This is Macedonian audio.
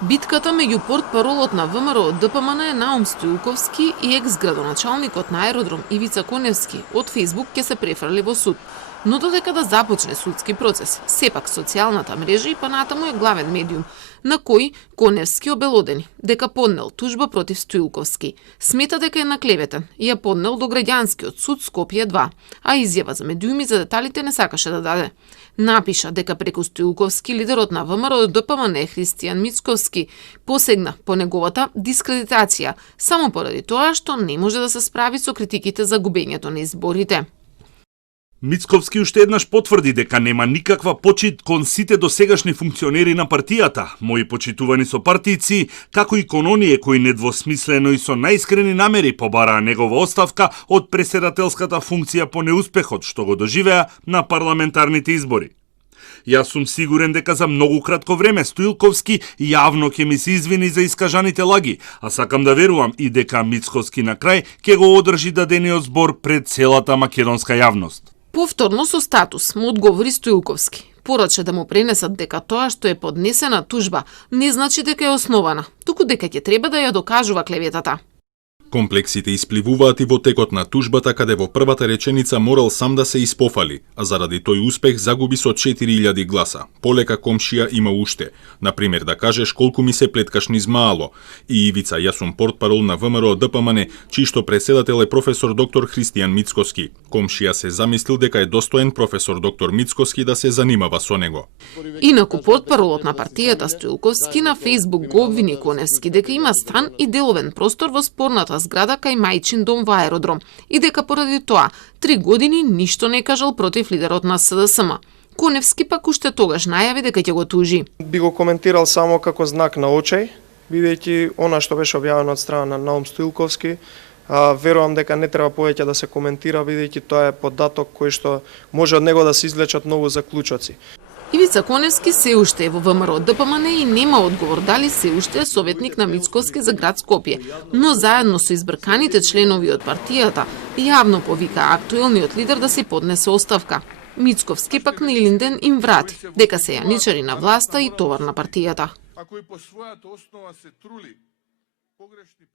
Битката меѓу портпаролот на ВМРО ДПМН Наум Стоилковски и екс-градоначалникот на аеродром Ивица Коневски од Фејсбук ќе се префрли во суд. Но додека да започне судски процес, сепак социјалната мрежа и понатаму е главен медиум, на кој Коневски обелодени дека поднел тужба против Стоилковски. Смета дека е наклеветен и ја поднел до граѓанскиот суд Скопје 2, а изјава за медиуми за деталите не сакаше да даде. Напиша дека преку Стоилковски лидерот на ВМРО ДПМН Христијан Мицковски посегна по неговата дискредитација само поради тоа што не може да се справи со критиките за губењето на изборите. Мицковски уште еднаш потврди дека нема никаква почит кон сите досегашни функционери на партијата, мои почитувани сопартијци, како и кон оние кои недвосмислено и со најискрени намери побараа негова оставка од преседателската функција по неуспехот што го доживеа на парламентарните избори. Јас сум сигурен дека за многу кратко време Стоилковски јавно ќе ми се извини за искажаните лаги, а сакам да верувам и дека Мицковски на крај ќе го одржи дадениот збор пред целата македонска јавност. Повторно со статус му одговори Стоилковски. Порача да му пренесат дека тоа што е поднесена тужба не значи дека е основана, туку дека ќе треба да ја докажува клеветата. Комплексите испливуваат и во текот на тужбата, каде во првата реченица морал сам да се испофали, а заради тој успех загуби со 4000 гласа. Полека комшија има уште. Например, да кажеш колку ми се плеткаш низ маало. И Ивица, јас сум портпарол на ВМРО ДПМН, чишто преседател е професор доктор Христијан Мицковски. Комшија се замислил дека е достоен професор доктор Мицковски да се занимава со него. Инаку портпаролот на партијата Стоилковски на Фејсбук го обвини Коневски дека има стан и деловен простор во спорната зграда кај мајчин дом во аеродром и дека поради тоа 3 години ништо не кажал против лидерот на СДСМ. Коневски пак уште тогаш најави дека ќе го тужи. Би го коментирал само како знак на очај, бидејќи она што беше објавено од страна на Наум Стоилковски, верувам дека не треба повеќе да се коментира, бидејќи тоа е податок кој што може од него да се извлечат многу заклучоци. Ивица Коневски се уште е во ВМРО ДПМН и нема одговор дали се уште е советник на Мицковски за град Скопје, но заедно со избрканите членови од партијата јавно повика актуелниот лидер да се поднесе оставка. Мицковски пак на Илинден им врати дека се јаничари на власта и товар на партијата. Ако и по својата основа се трули погрешни